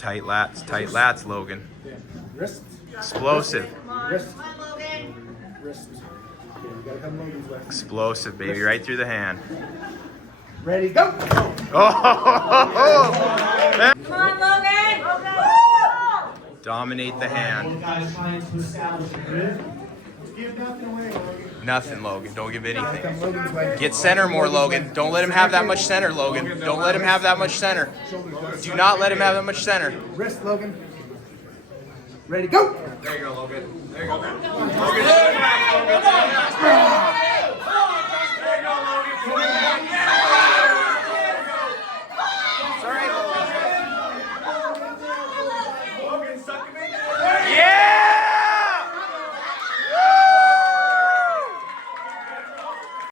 Tight lats, Logan. Yeah. Wrist. Explosive. Wrist. Wrist. Okay, you gotta come Logan's way. Explosive, baby, right through the hand. Ready, go! Oh! Come on, Logan! Dominate the hand. Both guys trying to establish a grid. Give nothing away, Logan. Nothing, Logan. Don't give anything. Come Logan's way. Get center more, Logan. Don't let him have that much center, Logan. Don't let him have that much center. Do not let him have that much center. Wrist, Logan. Ready, go! There you go, Logan. There you go. Logan.